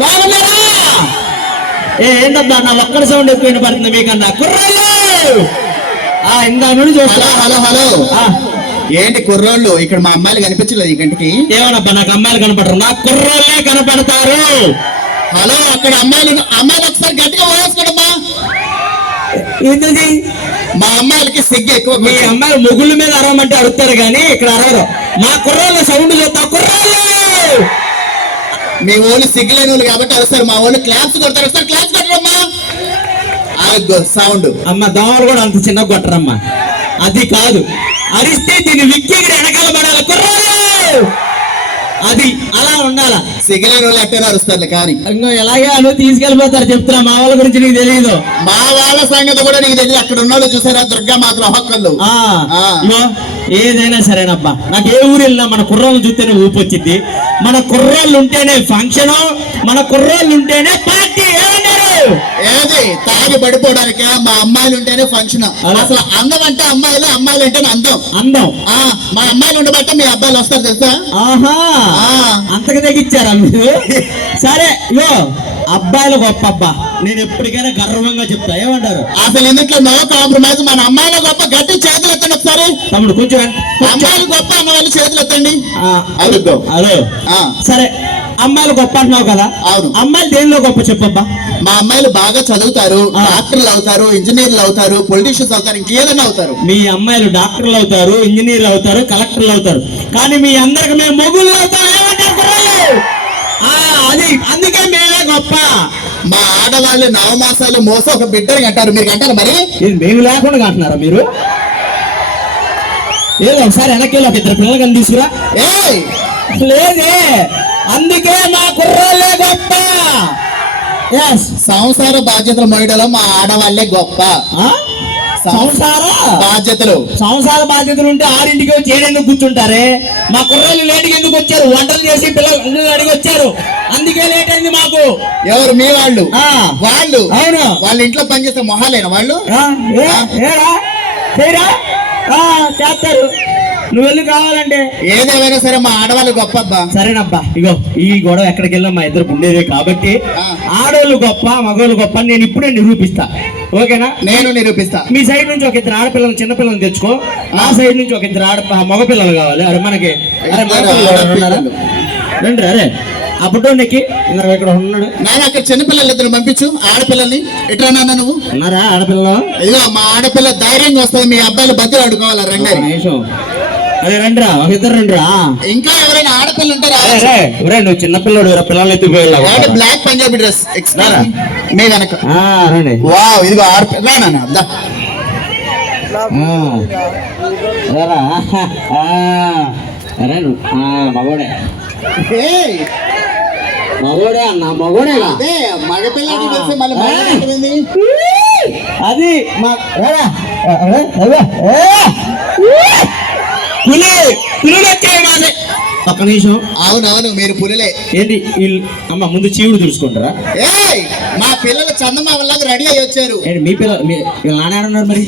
బాగున్నారా? ఏంటబ్బా నా ఒక్కడి సౌండ్ ఎక్కువ వినపడుతుంది మీకన్నా. కుర్రాళ్ళు ఇందా నుండి చూస్తా. హలో హలో ఏంటి కుర్రోళ్ళు ఇక్కడ మా అమ్మాయిలు కనిపించలేదు ఈ గంటకి? ఏమనబ్బా నాకు అమ్మాయిలు కనపడరు, నాకు కుర్రోళ్ళే కనపడతారు. హలో అక్కడ అమ్మాయిలు ఒకసారి గట్టిగా వేసుకోడమ్మా. ఏంటది? మా అమ్మాయిలకి సిగ్గు ఎక్కువ. మీ అమ్మాయిలు ముగ్గుల మీద అరవమంటే అడుగుతారు కానీ ఇక్కడ అరవరు. మా కుర్రోళ్ళ సౌండ్ చూస్తా. కుర్రోళ్ళు మీ ఓళ్ళు సిగ్గులేని వాళ్ళు కాబట్టి అరుస్తారు, మా ఓళ్ళు క్లాప్స్ కొడతారు. ఒకసారి క్లాప్స్ కొట్టరమ్మా. సౌండ్ అమ్మ దోమలు కూడా అంత చిన్న కొట్టరమ్మా. అది కాదు, అరిస్తే దీన్ని విక్కిగిరి వెనకాల పడాలి. కుర్రోళ్ళు అది అలా ఉండాల. సిగ్గులేని వాళ్ళు ఎట్లా అరుస్తారు కానీ ఇంకో ఎలాగే అను తీసుకెళ్ళిపోతారు. చెప్తున్నా మా వాళ్ళ గురించి నీకు తెలియదు. మా వాళ్ళ సంగతి కూడా నీకు తెలియదు. అక్కడ ఉన్నాడు చూసారా దుర్గా మాత్రం ఒక్కొక్కళ్ళు. ఏదైనా సరేనబ్బా, నాకు ఏ ఊరు వెళ్ళినా మన కుర్రోళ్ళు చూస్తేనే ఊపి వచ్చింది. మన కుర్రోళ్ళు ఉంటేనే ఫంక్షన్, మన కుర్రోళ్ళు ఉంటేనే పార్టీ. ఏది తాగి పడిపోవడానికి మా అమ్మాయిలు ఉంటేనే ఫంక్షన్. అసలు అందం అంటే అమ్మాయిలు, అమ్మాయిలు అంటేనే అందం. అందం మా అమ్మాయిలు ఉండబట్టే మీ అబ్బాయిలు వస్తారు తెలుసా? ఆహా అంతకు తగ్గించారా మీరు? సరే ఇగో అబ్బాయిలు గొప్ప. అబ్బా నేను ఎప్పటికైనా గర్వంగా చెప్తా. ఏమంటారు? అసలు ఎందుట్లో నో కాంప్రమైజ్. మన అమ్మాయిల గొప్ప. గట్టి చేతులు ఎత్తండి ఒకసారి. తమ్ముడు కొంచెం అమ్మాయిలు గొప్ప, అమ్మాయిలు చేతులు ఎత్తండి. అదే సరే అమ్మాయిలు గొప్ప అంటున్నావు కదా. అవును. అమ్మాయిలు దేనిలో గొప్ప చెప్పబ్బా. మా అమ్మాయిలు బాగా చదువుతారు, డాక్టర్లు అవుతారు, ఇంజనీర్లు అవుతారు, పొలిటీషియన్స్ అవుతారు, ఇంకేదన్నా అవుతారు. మీ అమ్మాయిలు డాక్టర్లు అవుతారు, ఇంజనీర్లు అవుతారు, కలెక్టర్లు అవుతారు. కానీ మీ అందరికి మేము మొగుళ్ళు అవుతాం. ఏమంటారు? అది అందుకే మేమే గొప్ప. మా ఆడవాళ్ళు నవమాసాలు మోసం ఒక బిడ్డని అంటారు. మీరు అంటారు మరి? మేము లేకుండా అంటున్నారా మీరు? ఏదో ఒకసారి వెనక్కి ఒక ఇద్దరు పిల్లలు కానీ తీసుకురా. లేదే అందుకే మా కుర్రాళ్ళే గొప్ప. సంసార బాధ్యతలు మోయడంలో మా ఆడవాళ్లే గొప్ప. సంసార బాధ్యతలు ఉంటే 6ంటికి వచ్చి 7 కూర్చుంటారే. మా కుర్రాళ్ళు లేటుగా ఎందుకు వచ్చారు? వంటలు చేసి పిల్లలు అడిగి వచ్చారు, అందుకే లేట్ అయింది మాకు. ఎవరు? మీ వాళ్ళు? వాళ్ళు అవును. వాళ్ళ ఇంట్లో పనిచేసే మొహాలేనా వాళ్ళు? చేస్తారు. నువ్వు వెళ్ళి కావాలంటే. ఏదేమైనా సరే మా ఆడవాళ్ళు గొప్ప అబ్బా. సరేనబ్బా ఇగో ఈ గొడవ ఎక్కడికి వెళ్ళా మా ఇద్దరు ఉండేదే కాబట్టి ఆడవాళ్ళు గొప్ప మగవాళ్ళు గొప్ప నేను ఇప్పుడే నిరూపిస్తా. ఓకేనా? నేను నిరూపిస్తా. మీ సైడ్ నుంచి ఒక ఇద్దరు ఆడపిల్లలు చిన్నపిల్లలు తెచ్చుకో, నా సైడ్ నుంచి ఒక ఇద్దరు మగపిల్లలు కావాలి. అరే మనకి రండి. అరే అప్పుడు ఇక్కడ ఉన్నాడు. నేను అక్కడ చిన్నపిల్లలు ఇద్దరు పంపించు. ఆడపిల్లల్ని ఎట్లా నాన్న నువ్వు ఉన్నారా? ఆడపిల్లలు ఇదిగో మా ఆడపిల్ల ధైర్యంగా వస్తుంది. మీ అబ్బాయిలు బద్దలు అడుకోవాలి. రండి. అదే రండిరా, ఒక ఇద్దరు రండిరా. ఇంకా ఎవరైనా ఆడపిల్లలు ఉంటారా? నువ్వు చిన్నపిల్లడు పిల్లలు ఎత్తిపోయావు. బ్లాక్ పంజాబీ డ్రెస్ మీ వెనక రండి. వావ్ ఇదిగో ఆడపిల్ల. మగోడే మగోడే అన్న మగోడేగా. మగపిల్లడి అది పులులు వచ్చాయి మాది. ఒక్క నిమిషం. అవునవును మీరు పులులే. ఏంటి అమ్మ ముందు చీవుడు తుడుచుకుంటారా? మా పిల్లలు చందమామలాగా రెడీ అయ్యి వచ్చారు. మీ పిల్లలు నాన్న ఉన్నారు మరి?